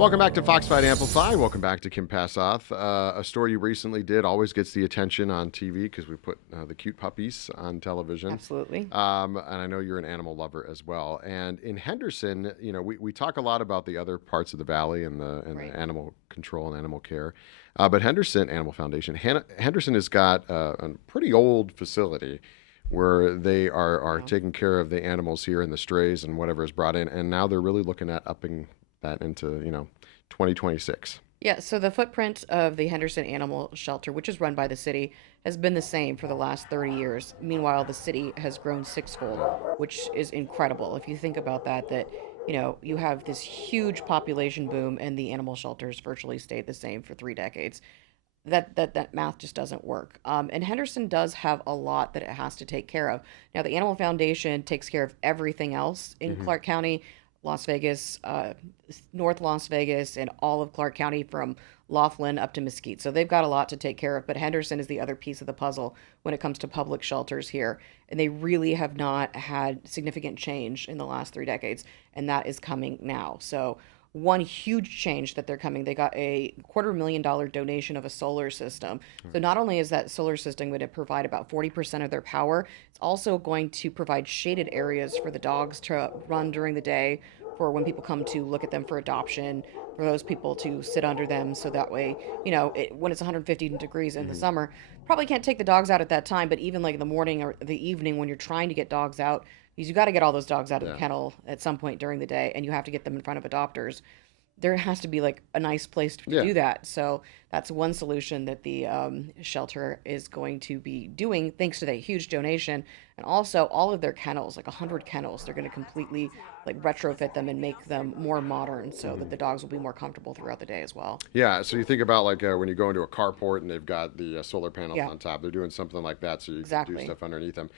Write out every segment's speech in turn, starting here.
Welcome back to Foxfight Amplified. Welcome back to Kim Passoff. A story you recently did always gets the attention on TV because we put the cute puppies on television. Absolutely. And I know you're an animal lover as well. And in Henderson, we talk a lot about the other parts of the valley and Right. the animal control and animal care. But Henderson Animal Foundation, Henderson has got a pretty old facility where they are Yeah. taking care of the animals here and the strays and whatever is brought in. And now they're really looking at upping that into 2026. Yeah, so the footprint of the Henderson Animal Shelter, which is run by the city, has been the same for the last 30 years. Meanwhile, the city has grown sixfold, which is incredible. If you think about that, you have this huge population boom and the animal shelters virtually stayed the same for 3 decades. That math just doesn't work. And Henderson does have a lot that it has to take care of. Now, the Animal Foundation takes care of everything else in Hmm. Clark County, Las Vegas, North Las Vegas, and all of Clark County from Laughlin up to Mesquite. So they've got a lot to take care of. But Henderson is the other piece of the puzzle when it comes to public shelters here. And they really have not had significant change in the last 3 decades. And that is coming now. So one huge change that they're coming, they got a $250,000 donation of a solar system. So not only is that solar system going to provide about 40% of their power, it's also going to provide shaded areas for the dogs to run during the day, for when people come to look at them for adoption, for those people to sit under them. So that way, when it's 150 degrees in the Hmm. summer, probably can't take the dogs out at that time, but even like in the morning or the evening when you're trying to get dogs out, because you got to get all those dogs out of the Yeah. kennel at some point during the day, and you have to get them in front of adopters. There has to be like a nice place to Yeah. do that. So that's one solution that the shelter is going to be doing, thanks to that huge donation. And also, all of their kennels, like 100 kennels, they're going to completely like retrofit them and make them more modern so that Hmm. the dogs will be more comfortable throughout the day as well. Yeah, so you think about like when you go into a carport and they've got the solar panels Yeah, on top. They're doing something like that so you can do exactly. stuff underneath them.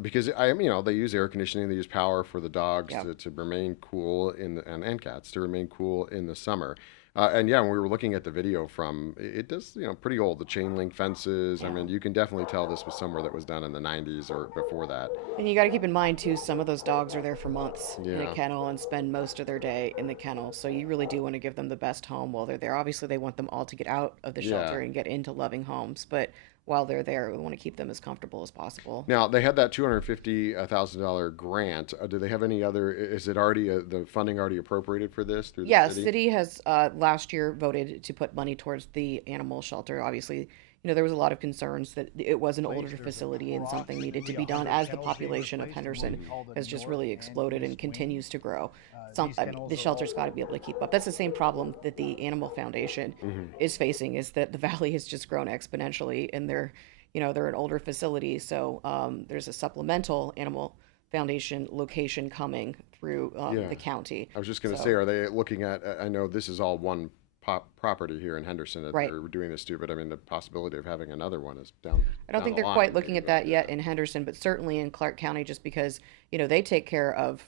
Because they use air conditioning, they use power for the dogs Yeah. to remain cool and cats to remain cool in the summer. And yeah, when we were looking at the video from, it does, pretty old. The chain link fences. I Yeah. mean, you can definitely tell this was somewhere that was done in the 90s or before that. And you got to keep in mind too, some of those dogs are there for months in a Yeah, kennel and spend most of their day in the kennel. So you really do want to give them the best home while they're there. Obviously, they want them all to get out of the yeah. shelter and get into loving homes, but while they're there, we want to keep them as comfortable as possible. Now they had that $250,000 grant. Do they have any other? Is it already the funding already appropriated for this through the Yeah, city? city has last year voted to put money towards the animal shelter. Obviously, there was a lot of concerns that it was an older facility and something needed to be done as the population of Henderson has just really exploded and continues to grow. The shelter's got to be able to keep up. That's the same problem that the Animal Foundation Hmm. is facing, is that the valley has just grown exponentially, and they're an older facility. So there's a supplemental Animal Foundation location coming through Yeah, the county. I was just going to say, So are they looking at? I know this is all one property here in Henderson that right. they're doing this to, but I mean the possibility of having another one is down I don't down think the they're line. quite looking at that yet in Henderson, but certainly in Clark County, just because, they take care of,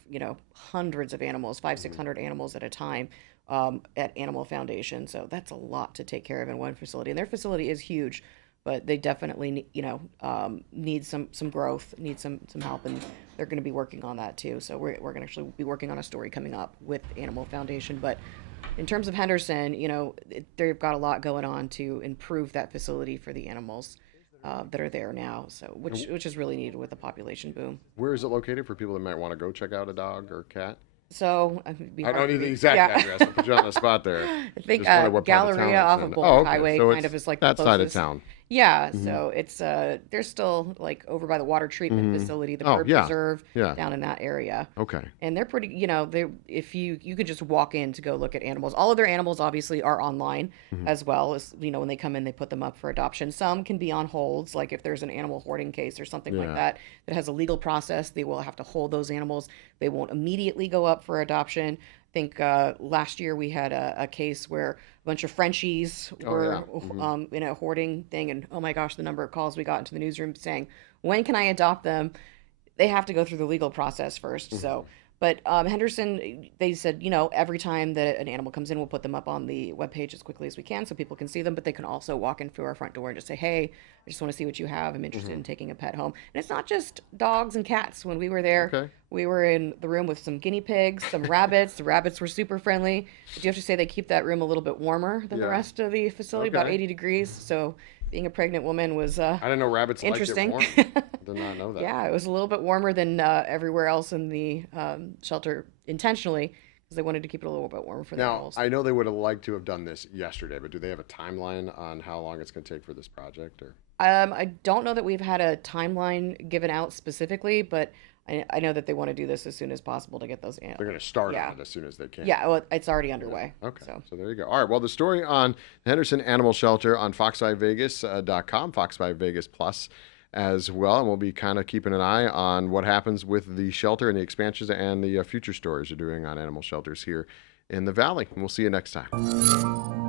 hundreds of animals, five, Hmm. 600 animals at a time at Animal Foundation. So that's a lot to take care of in one facility. And their facility is huge, but they definitely, need some growth, need some help, and they're going to be working on that too. So we're going to actually be working on a story coming up with Animal Foundation. But in terms of Henderson, they've got a lot going on to improve that facility for the animals that are there now. So And which is really needed with the population boom. where is it located for people that might want to go check out a dog or cat? So it'd be I hard don't for need the me. exact Yeah. address. I'll put you on the spot there. I think Just wonder what part of town Galleria it's off of in. Oh, Boulder okay. Highway So kind it's of is like the that side of closest. town. Yeah, Hmm. so it's they're still like over by the water treatment Hmm. facility, the Oh, bird yeah. preserve Yeah. down in that area. Okay. And they're pretty, they if you could just walk in to go look at animals. All of their animals obviously are online Hmm. as well as, when they come in, they put them up for adoption. Some can be on holds, like if there's an animal hoarding case or something like Yeah. that that has a legal process, they will have to hold those animals. They won't immediately go up for adoption. I think last year we had a case where a bunch of Frenchies Oh, yeah. were Hmm. in a hoarding thing, and oh my gosh, the number of calls we got into the newsroom saying, "When can I adopt them?" They have to go through the legal process first. Hmm. So, But Henderson, they said, every time that an animal comes in, we'll put them up on the webpage as quickly as we can so people can see them. But they can also walk in through our front door and just say, hey, I just want to see what you have. I'm interested Hmm. in taking a pet home. And it's not just dogs and cats. When we were there, Okay. we were in the room with some guinea pigs, some rabbits. The rabbits were super friendly. But you have to say they keep that room a little bit warmer than the Yeah. rest of the facility, about Okay. 80 degrees. So being a pregnant woman was I didn't know rabbits liked it interesting. warm. Did not know that. Yeah, it was a little bit warmer than everywhere else in the shelter intentionally because they wanted to keep it a little bit warmer for the Now, animals. I know they would have liked to have done this yesterday, but do they have a timeline on how long it's going to take for this project? Or I don't know that we've had a timeline given out specifically, but I know that they want to do this as soon as possible to get those. they're going to start on Yeah, it as soon as they can? yeah. Well, it's already Yeah. underway. Okay. So. So there you go. All right. Well, the story on the Henderson Animal Shelter on fox5vegas.com, Fox 5 Vegas Plus as well. And we'll be kind of keeping an eye on what happens with the shelter and the expansions and the future stories you're doing on animal shelters here in the Valley. And we'll see you next time.